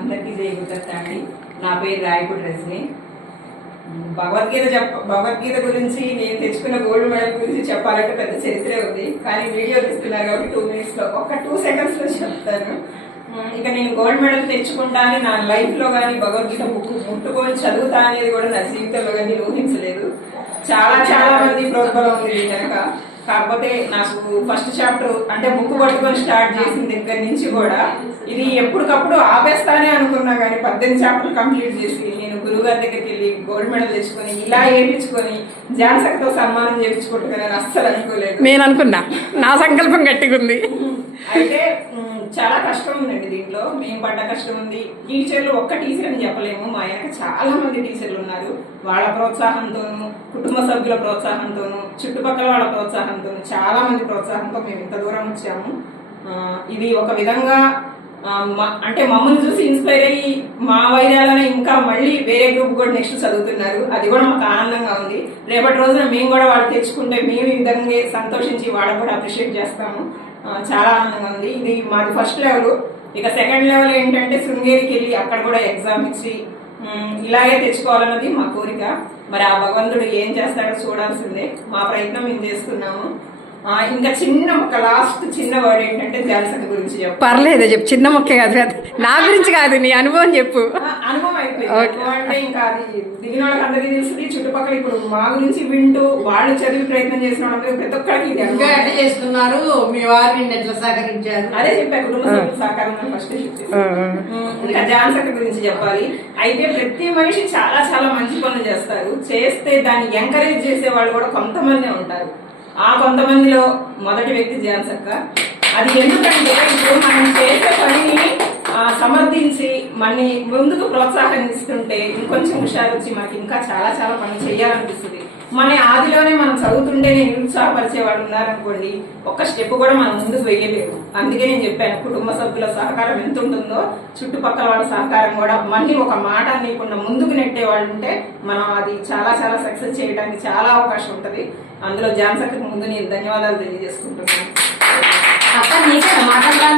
అందరికీ జై నా పేరు రాయపూడి రజని. భగవద్గీత చెప్ప భగవద్గీత గురించి నేను తెచ్చుకున్న గోల్డ్ మెడల్ గురించి చెప్పాలంటే పెద్ద చరిత్రే ఉంది. కానీ వీడియో తీస్తున్నారు కాబట్టి టూ మినిట్స్లో ఒక టూ సెకండ్స్లో చెప్తాను ఇక నేను గోల్డ్ మెడల్ తెచ్చుకుంటాను. నా లైఫ్లో కానీ భగవద్గీత బుక్ ముట్టుకొని చదువుతా అనేది కూడా నా జీవితంలో కానీ ఊహించలేదు. చాలా చాలా మంది ప్రోత్బలం ఉంది కనుక. కాకపోతే నాకు ఫస్ట్ చాప్టర్ అంటే బుక్ పట్టుకొని స్టార్ట్ చేసిన దగ్గర నుంచి కూడా. ఇది ఎప్పటికప్పుడు ఆపేస్తానే అనుకున్నా కానీ పద్దెనిమిది చాప్టర్లు కంప్లీట్ చేసి నేను గురువు గారి దగ్గరికి వెళ్ళి గోల్డ్ మెడల్ తెచ్చుకొని ఇలా వేయించుకొని జాన్సక్తో సన్మానం చేయించుకుంటున్నాను అస్సలు అనుకోలేదు. నేను అనుకున్నా. నా సంకల్పం గట్టిగా ఉంది అయితే చాలా కష్టం ఉందండి దీంట్లో. మేము పడ్డ కష్టం ఉంది. టీచర్లు ఒక్క టీచర్ అని చెప్పలేము. మా వెనక చాలా మంది టీచర్లు ఉన్నారు. వాళ్ళ ప్రోత్సాహంతోనూ కుటుంబ సభ్యుల ప్రోత్సాహంతోనూ చుట్టుపక్కల వాళ్ళ ప్రోత్సాహంతోనూ చాలా మంది ప్రోత్సాహంతో మేము ఇంత దూరం వచ్చాము. ఇది ఒక విధంగా అంటే మమ్మల్ని చూసి ఇన్స్పైర్ అయ్యి మా వైరాలనే ఇంకా మళ్ళీ వేరే గ్రూప్ కూడా నెక్స్ట్ చదువుతున్నారు. అది కూడా మాకు ఆనందంగా ఉంది. రేపటి రోజున మేము కూడా వాళ్ళు తెచ్చుకుంటే మేము ఈ విధంగా సంతోషించి వాళ్ళని కూడా అప్రిషియేట్ చేస్తాము. చాలా ఆనందంగా ఉంది. ఇది మాది ఫస్ట్ లెవెల్ ఇక సెకండ్ లెవెల్ ఏంటంటే శృంగేరికి వెళ్ళి అక్కడ కూడా ఎగ్జామ్ ఇచ్చి ఇలాగే తెచ్చుకోవాలన్నది మా కోరిక. మరి ఆ భగవంతుడు ఏం చేస్తాడో చూడాల్సిందే. మా ప్రయత్నం మేము చేస్తున్నాము. ఇంకా చిన్న ఒక లాస్ట్ చిన్న వర్డ్ ఏంటంటే జాన్సన్ గురించి చెప్పు. పర్లేదు చెప్పు. చిన్న మొక్కే కాదు. నా గురించి కాదు నీ అనుభవం చెప్పు. అనుభవం అయిపోయింది. అంటే ఇంకా అది దిగిన వాళ్ళకి అందరికీ తెలుస్తుంది చుట్టుపక్కల ఇప్పుడు మా గురించి వింటూ వాళ్ళు చదివి ప్రయత్నం చేసిన వాళ్ళందరికీ ప్రతి ఒక్కరికి ఇది ఇంకా. ఎట్లా చేస్తున్నారు. మీ వారు నిన్ను ఎట్లా సహకరించారు? అదే చెప్పా కుటుంబ సహకారం ఫస్ట్ ఇంకా జాన్సక్ గురించి చెప్పాలి. అయితే ప్రతి మనిషి చాలా చాలా మంచి పనులు చేస్తారు. చేస్తే దాన్ని ఎంకరేజ్ చేసే వాళ్ళు కూడా కొంతమంది ఉంటారు. ఆ కొంతమందిలో మొదటి వ్యక్తి జాన్సక్క అది ఎందుకంటే ఇప్పుడు మనం చేసే పనిని సమర్థించి మనని ముందుకు ప్రోత్సాహిస్తుంటే ఇంకొంచెం హుషారు వచ్చి మనకి ఇంకా చాలా చాలా పనులు చేయాలనిపిస్తుంది. మన ఆదిలోనే మనం చదువుతుంటేనే నిరుత్సాహపరిచే వాళ్ళు ఉన్నారనుకోండి ఒక్క స్టెప్ కూడా మనం ముందుకు వెయ్యలేము అందుకే నేను చెప్పాను కుటుంబ సభ్యుల సహకారం ఎంత ఉంటుందో చుట్టుపక్కల వాళ్ళ సహకారం కూడా మళ్ళీ ఒక మాట అనేకుండా ముందుకు నెట్టే వాళ్ళు ఉంటే మనం అది చాలా చాలా సక్సెస్ చేయడానికి చాలా అవకాశం ఉంటుంది. అందులో జాన్సక్ ముందు నేను ధన్యవాదాలు తెలియజేసుకుంటున్నాను. అక్క నీకే మాట్లాడాలి